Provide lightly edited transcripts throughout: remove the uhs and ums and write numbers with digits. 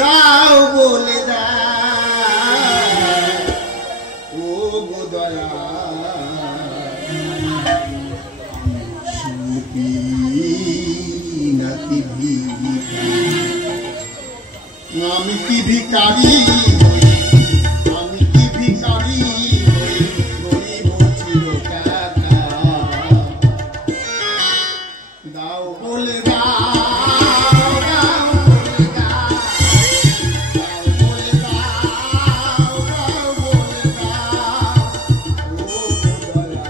দাও বলে দাও ও দয়া শিল্পী নাকি আমি কি ভিখারি আমি কি ভিখারি দাও বলে দাও দাও বলে দাও দাও বলে দাও দাও বলে দাও ও দয়া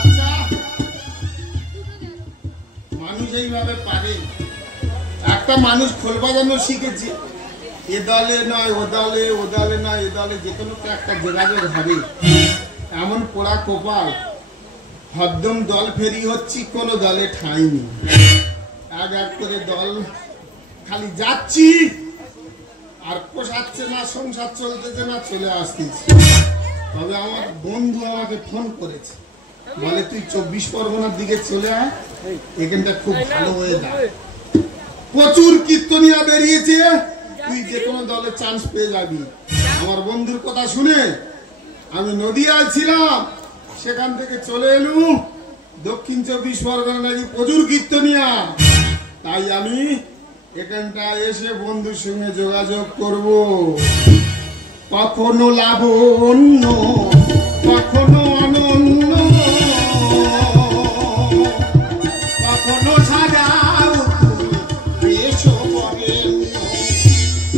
আচ্ছা মানুষ এইভাবে পারে একটা মানুষ খোল বাজানো শিখেছে এ দলে নয় ও দলে ও দলে নয় এ দলে যে কোনো তো একটা যোগাযোগ হবে এমন পোড়া কপাল হরদম দল ফেরি হচ্ছি কোনো দলে ঠাঁই নেই এক এক করে দল খালি যাচ্ছি আর পোষাচ্ছে না সংসার চলতেছে না চলে আসতেছি তবে আমার বন্ধু আমাকে ফোন করেছে বলে তুই 24 পরগনার দিকে চলে আয় এখানটা খুব ভালো হয়ে যায় প্রচুর কীর্তনীরা বেরিয়েছে তুই যে কোনো দলে চান্স পেয়ে যাবি আমার বন্ধুর কথা শুনে আমি নদিয়ায় ছিলাম সেখান থেকে চলে এলুম দক্ষিণ 24 পরগনা নাকি প্রচুর কীর্তনীয়া তাই আমি এখানটা এসে বন্ধুর সঙ্গে যোগাযোগ করব কখনো লাবণ্য কখনো অনন্য কখনো সাজাও এসো বরেণ্য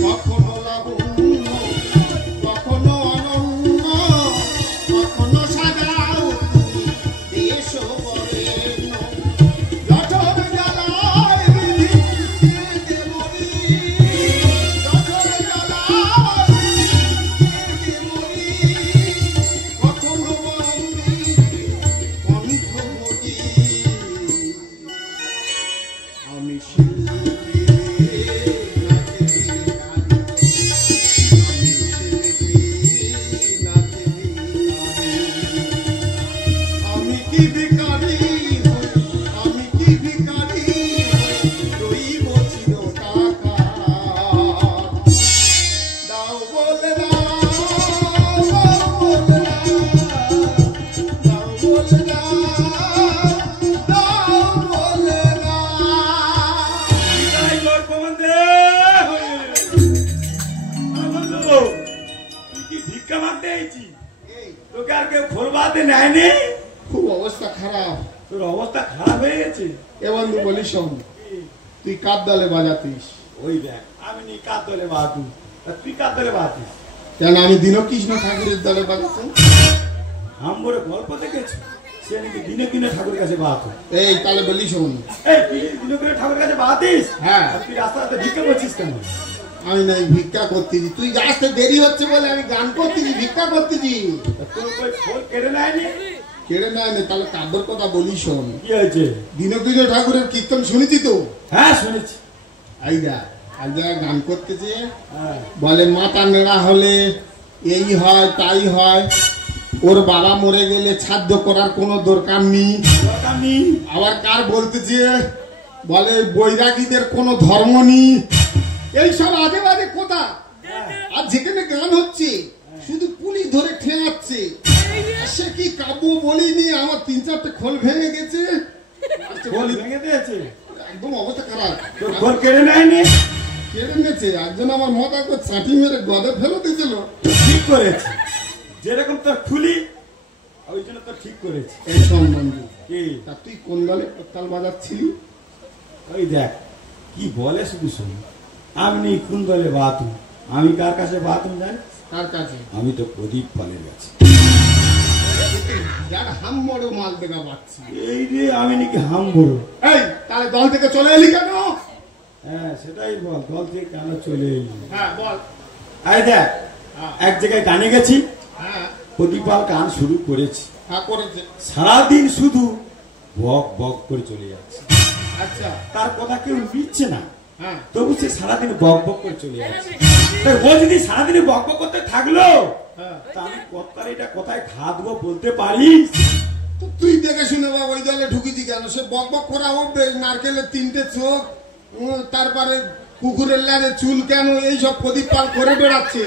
কখনো লাবণ্য কখনো অনন্য কখনো সাজাও এসো বরেণ্য জঠর জ্বালায় বিধিতে মরি জঠর জ্বালায় বিধিতে মরি কখনো বন্দি কণ্ঠমতি আমি শিল্পী নাকি ভিখারি আমি শিল্পী নাকি ভিখারি আমি কি ভিখারি আমি কি ভিখারি রইব চিরটাকা দাও বলে দাও দাও বলে দাও বলে দাও দাও বলে দাও ভিক্ষা মারতে আইছি এই তোকে আর কেউ খোলবাতে নেয়নি খুব অবস্থা খারাপ তোর অবস্থা খারাপ হয়ে গেছে এ বন্ধু বলি শোন তুই কার দলে বাজাতিস ওই দেখ আমি নি কার দলে বাতু তুই কার দলে বাতিস কেন আমি দীনকৃষ্ণ ঠাকুরের দলে বাজাতাম হাম্বরে গল্প দেখেছি সে নাকি দিনে দিনে ঠাকুরের কাছে বাতো এই তাহলে বলি শোন এই তুই দিনে দিনে ঠাকুরের কাছে বাতিস হ্যাঁ আর তুই রাস্তাতে ভিক্ষা করছিস কেন আমি নাই ভিক্ষা করতেছি তুই আসতে দেরি হচ্ছে বলে আমি গান করতেছি ভিক্ষা করতেছি তোর কই খোল কেড়ে নেয়নি কেড়ে নেয় না তাহলে কাব্যর কথা বলি শোন কি হয়েছে দীনকৃষ্ণ ঠাকুরের কীর্তন শুনেছি তো হ্যাঁ শুনেছি এই যা আজ গান করতেছে হ্যাঁ বলে মাথা নেড়া হলে এই হয় তাই হয় ওর বাবা মরে গেলে শ্রাদ্ধ করার কোনো দরকার নেই আমি আবার কার বলতেছে বলে বৈরাগীদের কোনো ধর্ম নেই এইসব আজে বাজে কথা আর যেখানে গান হচ্ছে শুধু পুলিশ ধরে ঠেঙাচ্ছে আর সে কি কাব্য বলিনি আমার 3-4টে খোল ভেঙে গেছে খোল ভেঙে দিয়েছে একদম অবস্থা খারাপ তোর খোল কেড়ে নেয়নি কেড়ে নিয়েছে একজন আমার মাথা করে চাটি মেরে গদে ফেলে দিয়েছিল ঠিক করেছে যেরকম তোর খুলি ওই জন্য তো ঠিক করেছে এই সম্বন্ধে কি তা তুই কোন দলে করতাল বাজাচ্ছিলি ওই দেখ কি বলে শুধু শুন আমি কোন দলে বাথরুম আমি কার কাছে বাথরুম জানি কার কাছে আমি তো প্রদীপ পালের কাছে যার হাম বড় মাল দেখা পাচ্ছি এই রে আমি নাকি হাম বড় এই তাহলে দল থেকে চলে এলি কেন হ্যাঁ সেটাই বল দল থেকে কেন চলে এলি হ্যাঁ বল এই দেখ এক জায়গায় গানে গেছি হ্যাঁ প্রদীপ পাল গান শুরু করেছি হ্যাঁ করেছে সারাদিন শুধু বক বক করে চলে যাচ্ছে আচ্ছা তার কথা কেউ নিচ্ছে না হ্যাঁ তবু সে সারাদিন বক বক করে চলে যাচ্ছে ও যদি সারাদিনে বক বক করতে থাকলো হ্যাঁ। তা আমি কর্তারিটা কোথায় খাদবো বলতে পারিস? তো তুই দেখে শুনে বাবা ওই দলে ঢুকিছি কেন? সে বক বক করা হবে, নারকেলের 3টে চোখ, তারপরে কুকুরের লাগে চুল কেন, এইসব প্রদীপ পাল করে বেড়াচ্ছে।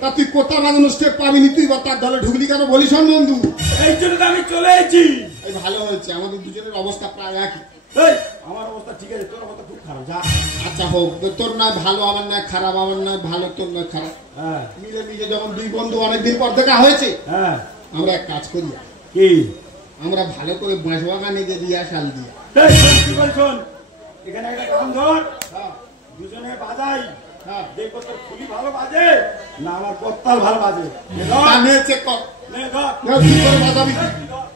তা তুই কোথা বাজানো স্টেপ পাবিনি, তুই বা তার দলে ঢুকলি কেন বলিস বন্ধু? এই জন্য তো আমি চলে এসেছি। এই ভালো হয়েছে, আমাদের দুজনের অবস্থা প্রায় একই। এই, আমার অবস্থা ঠিক আছে, তোর অবস্থা খুব খারাপ। যা। আচ্ছা হোক, তোর না ভালো, আমার না খারাপ, আমার না ভালো, তোর না খারাপ, হ্যাঁ মিলে মিশে যখন দুই বন্ধু অনেকদিন পর দেখা হয়েছে, হ্যাঁ। আমরা এক কাজ করি, কি? আমরা ভালো করে বাঁশবাগানে যে রিহার্সাল দিই। এই শোন, কি বল শোন, এখানে একটা গান ধর, হ্যাঁ দুজনে বাজাই, হ্যাঁ, দেখো তোর খুবই ভালো বাজে না আমার কর্তাল ভালো বাজে। নে ধর, তা নে চেক কর, নে ধর। না কি করে বাজাবি? এই ধর।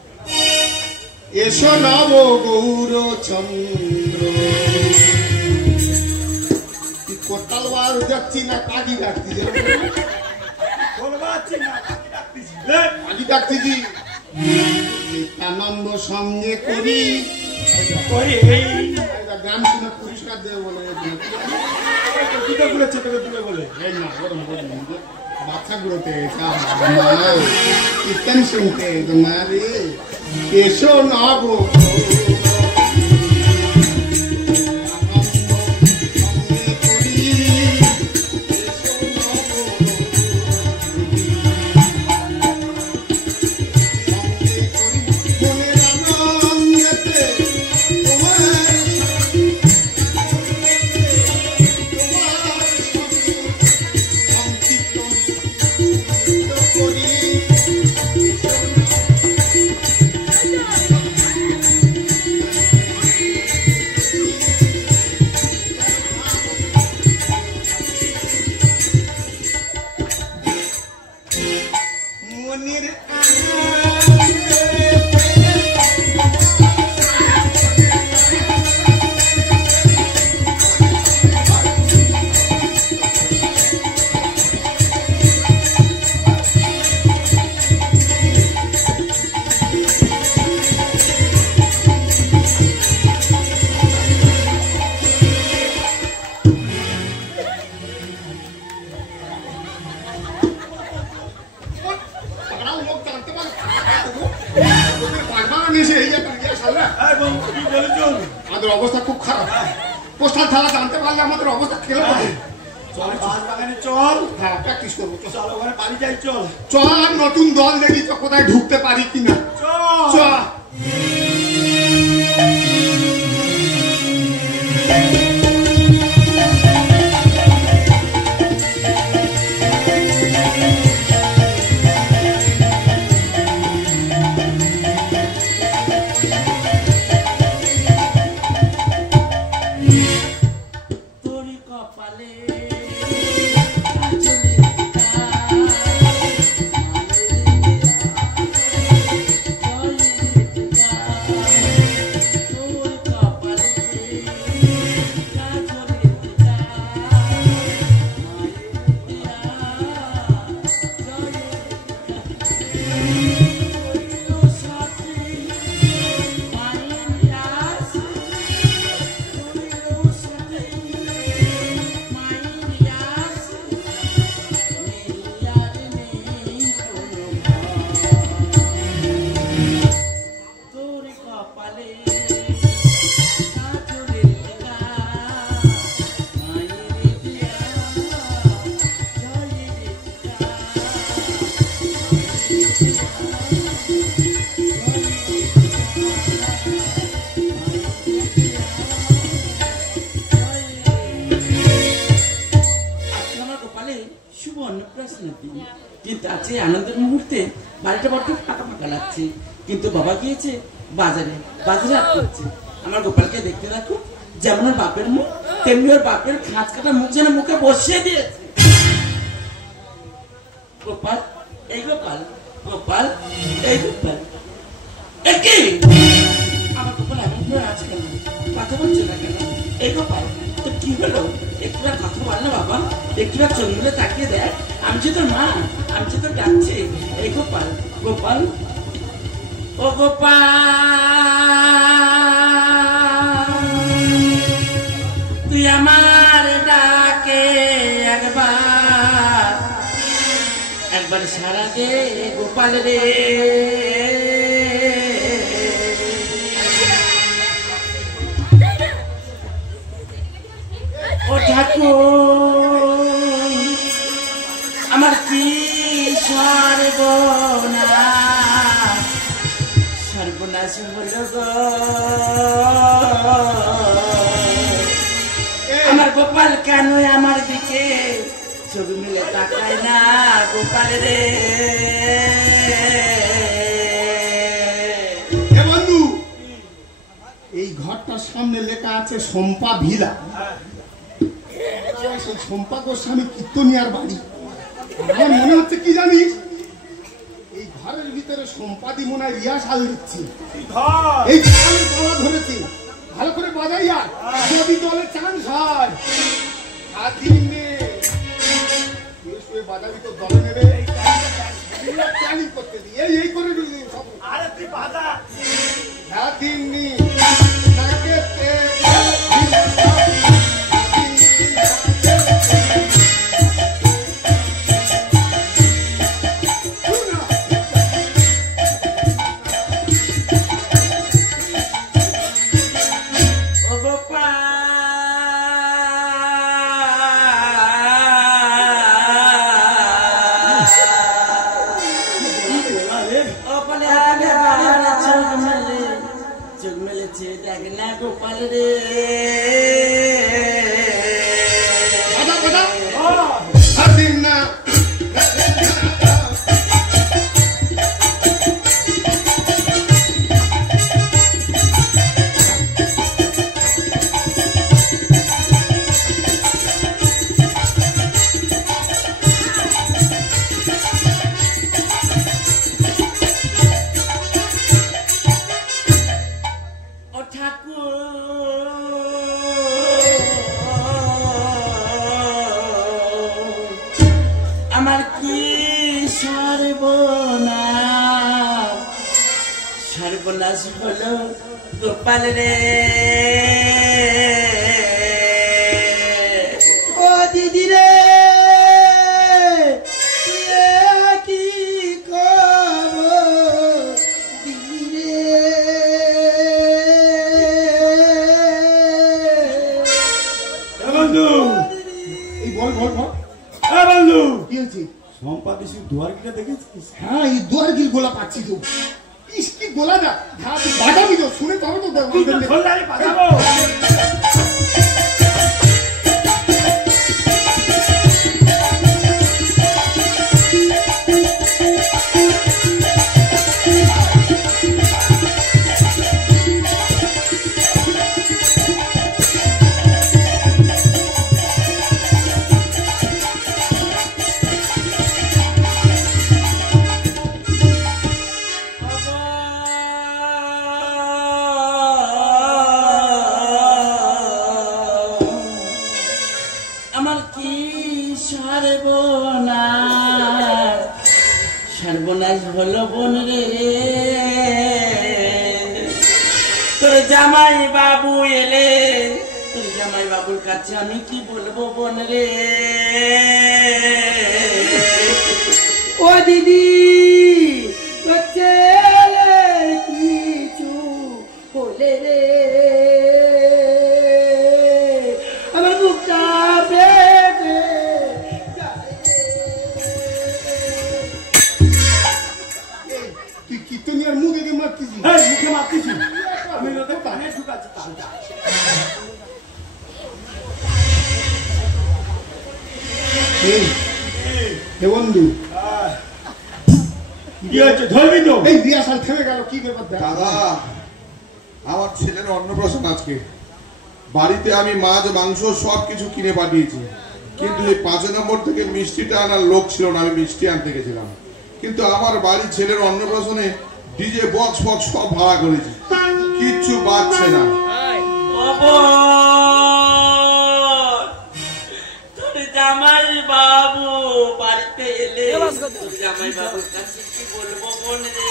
এসো নব গৌরচন্দ্র, তুই কোটাল বার যাচ্ছি না কাকি ডাকছি? বল বাজছি না, কাকে ডাকতেছি? লে। কাকি ডাকছি, নিত্যানন্দ সঙ্গে করি। ওই এই গান শুনে পুরস্কার দেবে বলে দুটো গুলোচ্ছে তোকে তুলে বলে। এই না ওরম বলি, বাচ্চা গুলোতে কীর্তন শুনতে তোমার এসো নব মনের আমাদের অবস্থা খুব খারাপ। পোস্টাল থালা জানতে পারলে আমাদের অবস্থা খেলে হবে। চল বাগানে চল। হ্যাঁ প্র্যাকটিস করবো, চল ওখানে পানি যাই চল। চল আর নতুন দল দেখি তো কোথায় ঢুকতে পারি কিনা। চল চল কিন্তু আজকে আনন্দের মুহূর্তে বাড়িটা বড্ড ফাঁকা ফাঁকা লাগছে। কিন্তু বাবা গিয়েছে বাজারে, বাজারে হাট করছে। আমার গোপালকে দেখতে রাখো, যেমন ওর বাপের মুখ তেমনি ওর বাপের খাঁচ কাটা মুখ যেন মুখে বসিয়ে দিয়েছে। গোপাল, এই গোপাল, গোপাল, এই গোপাল, কি আমার গোপাল এমন করে আছে কেন? কথা বলছে না কেন? এই গোপাল তো কি হলো? একটু কথা বল না বাবা, একটু চোখ মুখে তাকিয়ে দেখ। আমি যে তোর মা, আমি যে তোর ডাকছি। এই গোপাল, গোপাল, ও গোপাল, তুই আমার ডাকে একবার এবার সারা দে গোপাল রে। ও ঠাকুর আমার কি সর্বনাশ, সর্বনাশ হলো গো আমার গোপাল, কেন আমার দিকে চোখ মিলে তাকায় না গোপাল রে। বন্ধু, এই ঘরটার সামনে লেখা আছে শম্পা ভিলা। সেই শম্পা গোস্বামী কীর্তনিয়ার বাড়ি। আমার মনে হচ্ছে কি জানিস, এই ঘরের ভিতরে সম্পাদি মনে হয় রিহার্সাল দিচ্ছে। এই চালের গলা ধরেছে, ভালো করে বাজাইয়া যদি দলে চান্স হয় বাজাবি তো দলে নেবে। প্ল্যানিং করতে দিই এই করে সব। আরে তুই বাজা দিননি গোপাল রে না আমার কি সর্বনাশ, সর্বনাশ হলো গোপাল রে। ও দিদি রে কি খবর দিদি রে? বন্ধু, এই বল বল বল বন্ধু কি হয়েছে? সম্পাদি দুয়ার গিটা দেখেছিস? হ্যাঁ, এই দুয়ার গিল গোলা পাচ্ছি তো। ইস কি গোলা না, বাজাবি তো, শুনে তবে তো বাজাবো। আমার কি সর্বনাশ, সর্বনাশ হলো বোন রে। তোর জামাই বাবু এলে, তোর জামাই বাবুর কাছে আমি কি বলবো বোন রে? ও দিদি ছেলের কিছু বলে রে, আমার বুকটা বেঁধে যায় রে। তুই কীর্তনিয়ার মুখে কে মারতেছি? মুখে মারতেছি আমি, ওদের কানে ঢুকাচ্ছি তালটা। হে বন্ধু, কি হচ্ছে ধরবি তো? এই রিহার্সাল থেমে গেল, কি ব্যাপার? দাদা, আমার ছেলের অন্নপ্রাশন আজকে। বাড়িতে আমি মাছ মাংস সবকিছু কিনে পাঠিয়েছি, কিন্তু এই 5 নম্বর থেকে মিষ্টিটা আনার লোক ছিল না, আমি মিষ্টি আনতে গেছিলাম। কিন্তু আমার বাড়ির ছেলের অন্নপ্রাশনে ডিজে বক্স ফক্স সব ভাড়া করেছি, কিচ্ছু বাজছে না। তোর জামাই বাবু বাড়িতে এলে, তোর জামাই বাবুর কাছে কি বলবো বোন রে?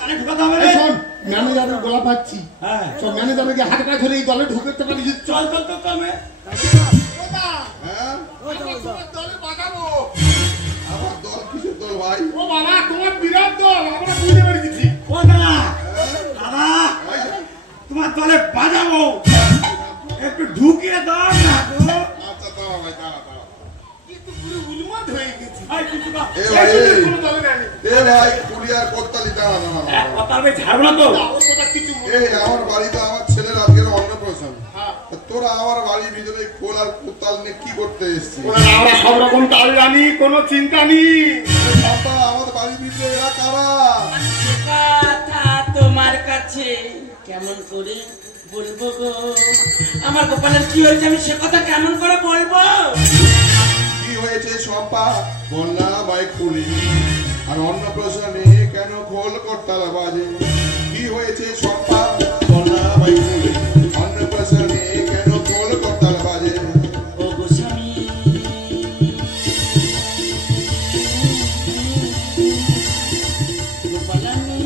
কানে ঢুকাতে হবে। ম্যানেজারের গলা পাচ্ছি হ্যাঁ সব ম্যানেজারকে হাত পা ধরে এই দলে ঢুকতে পারি যে চল চল তো কমে হ্যাঁ দলে বাগাবো আমার দল কিসের দল ভাই? ও বাবা তোমার বিরাট দল আমরা বুঝতে পেরে গেছি ও দাদা দাদা তোমার দলে বাজাবো একটু ঢুকিয়ে দাও না গো। আচ্ছা দাঁড়া ভাই দাঁড়া দাঁড়া। কিন্তু পুরো উন্মাদ হয়ে গেছি এই কিছু না এ ভাই এই কোনো দলে নেই এ ভাই কুলিয়ার কোত্তালি দাঁড়া দাঁড়া দাঁড়া। কথা আমি ছাড়বো না তো ওর কথা কিছু মনে এই আমার বাড়িতে আমার ছেলের আজকের অন্নপ্রাশন। হ্যাঁ। তা তোরা আমার বাড়ির ভিতরে খোল আর কোত্তাল নিয়ে কি করতে এসছিস? আমরা সব রকম তাল জানি কোনো চিন্তা নেই বাবা আমার বাড়ির ভিতরে এরা কারা? কথা তোমার কাছে কেমন করে বলবো গো? আমার গোপালের কি হয়েছে আমি সে কথা কেমন করে বলবো? কি হয়েছে শম্পা বল না ভাই খুলি। আর অন্নপ্রাশনে কেন খোল করতাল বাজে? কি হয়েছে শম্পা বল না ভাই খুলি। অন্নপ্রাশনে কেন খোল করতাল বাজে? ও গোস্বামী গোপালানি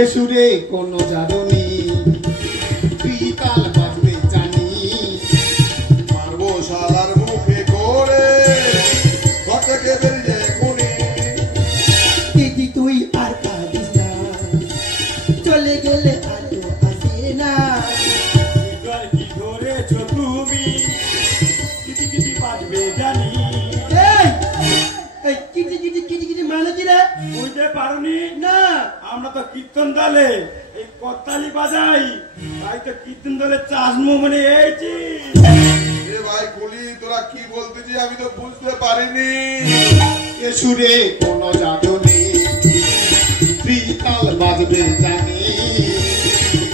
এ সুরে কোনো জাদু নেই তুই তাল বাজবে জানি মারবো শালার মুখে করে ঘর থেকে বেরিয়ে কোণে। দিদি তুই আর কাঁদিস না, চলে গেলে আর তো আসে না। এবার কি ধরেছো তুমি কিটি কিটি বাজবে জানি এই, এই কিটি কিটি কিটি কিটি মানে কি রে? বুঝতে পারোনি না আমরা তো কীর্তন দলে এই করতালি বাজাই তাই তো কীর্তন দলে চাষমো মানে এইছি এ ভাই কুলি তোরা কি বলতেছিস আমি তো বুঝতে পারিনি। এ সুরে কোনো জাদু নেই তুই তাল বাজবে জানি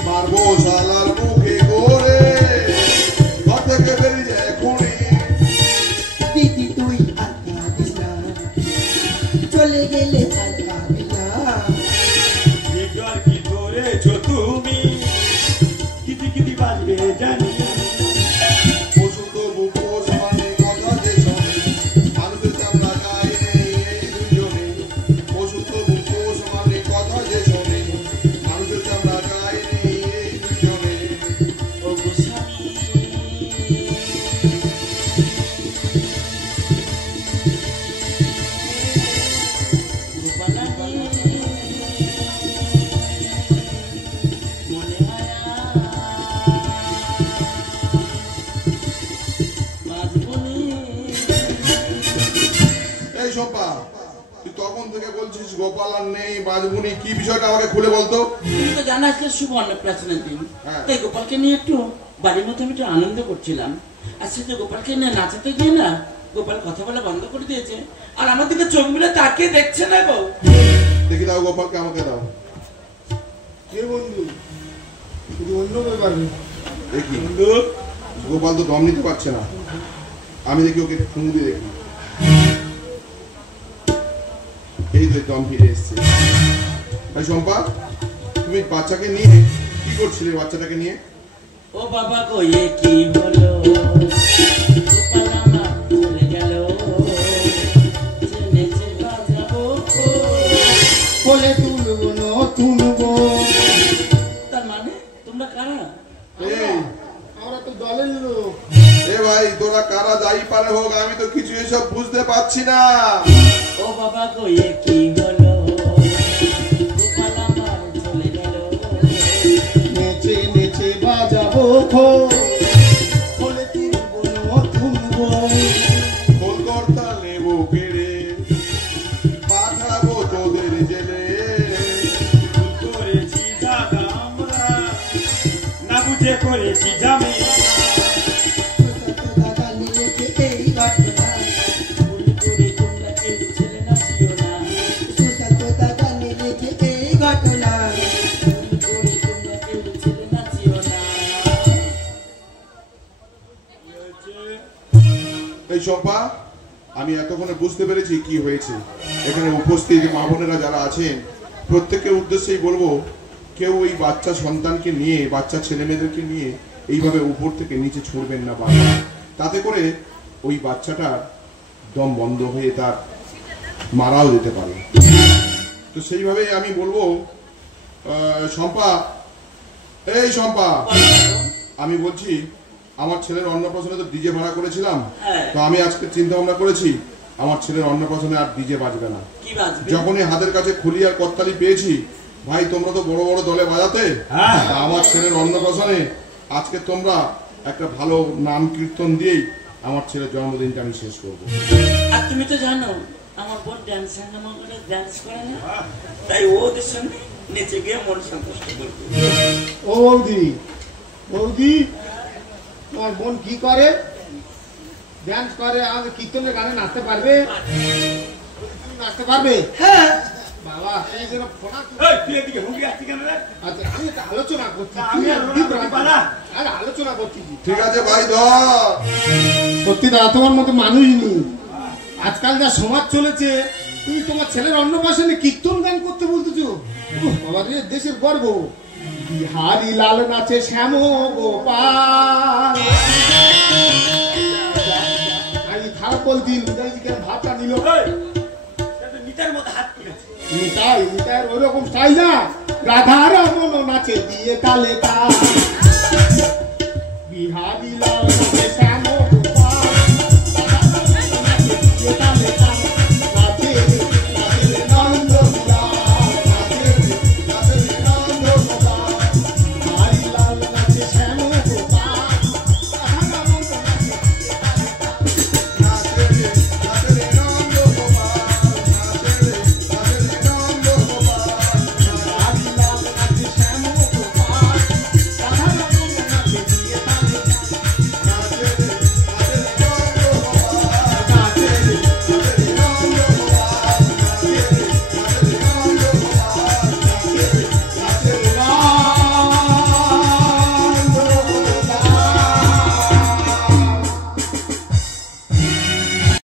মারবো শালার মুখে করে ঘর থেকে বেরিয়ে কোণে। দিদি তুই আর কাঁদিস না, চলে গেলে আর পাবি না। এবার কি ধরেছো তুমি কিটি কিটি বাজবে জানি পশু তো মুখোশ মানে কথা যে শোনে মানুষের চামড়া গায়ে নেই এই দুজনে। পশু তো মুখোশ মানে কথা যে শোনে মানুষের চামড়া গায়ে নেই এই দুজনে। ও গোস্বামী গোপালানি মনে মায়া বাজবনি এই শম্পা তুই তখন থেকে বলছিস গোপাল আর নেই বাজবুনি কি বিষয়টা আমাকে খুলে বলতো। তুমি তো জানো আজকে শুভ অন্নপ্রাশনের দিন হ্যাঁ। তাই গোপালকে নিয়ে একটু বাড়ির মধ্যে আমি একটু আনন্দ করছিলাম আর সে যে গোপালকে নিয়ে নাচাতে গিয়ে না গোপাল কথা বলা বন্ধ করে দিয়েছে আর আমার দিকে চোখ মিলে তাকিয়ে দেখছে না গো। দেখি দাও গোপালকে আমাকে দাও। কে বন্ধু শুধু অন্য ব্যাপার দেখি গোপাল তো দম নিতে পারছে না আমি দেখি ওকে ফুঁ দিয়ে দেখি এই তো দম ফিরে এসছে। ভাই শম্পা তুমি বাচ্চাকে নিয়ে কি করছিলে বাচ্চাটাকে নিয়ে? ও বাবা গো এ কি হলো গোপাল আমার চলে গেল নেচে বাজাবো বলে তুলবো না তুলবো তার মানে তোমরা কারা? এই আমরা তো দলের লোক এ ভাই তোরা কারা যাই পারে হোক আমি তো কিছু এসব বুঝতে পারছি না। ও বাবা গো এ কি হলো গোপাল আমার চলে গেল নেচে নেচে বাজাবো বলে তুলবো না তুলবো কলকাতা নেবো কেড়ে পাঠাবো তোদের জেলে। ভুল করেছি দাদা আমরা না বুঝে করেছি জামি দাদা নিলেছে এই ঘটনা, ভুল করে তোমরা কেউ ছেলে নাচিও না সুশান্ত দাদা নিলেছে এই ঘটনা। ভুল করে তোমরা কেউ ছেলে নাচিও না। এই শম্পা আমি এতক্ষণে বুঝতে পেরেছি কি হয়েছে। এখানে উপস্থিত মা বোনেরা যারা আছেন প্রত্যেকের উদ্দেশ্যেই বলবো কেউ ওই বাচ্চা সন্তানকে নিয়ে বাচ্চা ছেলে মেয়েদেরকে নিয়ে এইভাবে উপর থেকে নিচে ছুঁড়বেন না বারবার, তাতে করে ওই বাচ্চাটার দম বন্ধ হয়ে তার মারাও যেতে পারে। তো সেইভাবে আমি বলবো, শম্পা, এই শম্পা, আমি বলছি আমার ছেলের অন্নপ্রাশনে তো ডিজে ভাড়া করেছিলাম, তো আমি আজকে চিন্তা ভাবনা করেছি আমার ছেলের অন্নপ্রাশনে আর ডিজে বাজবে না। যখনই হাতের কাছে খুলি আর করতালি পেয়েছি, ভাই তোমরা তো বড় বড় দলে বাজাতে, আমার ছেলের অন্নপ্রাশনে আজকে তোমরা একটা ভালো নাম কীর্তন দিয়েই আমার ছেলের জন্মদিনটা আমি শেষ করবো। আর তুমি তো জানো আমার বোন ডান্স করে না, তাই ওদের সঙ্গে নেচে গিয়ে মন সন্তুষ্ট করবে। ও বৌদি, বৌদি তোমার বোন কি করে? ডান্স করে, আমাদের কীর্তনের গানে নাচতে পারবে? তুমি নাচতে পারবে? হ্যাঁ বাবা তুমি যেন ফোনা। তুই এদিকে হুঁকি আসছি কেন রে? আচ্ছা আমি একটা আলোচনা করছি, আমি আলোচনা করছি। ঠিক আছে ভাই, ধর। সত্যি দাদা তোমার মতো মানুষ নেই। আজকাল যা সমাজ চলেছে, তুমি তোমার ছেলের অন্নপ্রাশনে কীর্তন গান করতে বলতেছো? বাবা রে, দেশের গর্ব। বিহারি লাল নাচে শ্যাম গোপাল। আমি খারাপ বলছি, ভাতটা নিল নিতার মতো হাত কিনেছে। নিতাই, নিতাইয়ের ওইরকম স্টাইল না। রাধা রমন নাচে দিয়ে তালে তাল। বিহারি লাল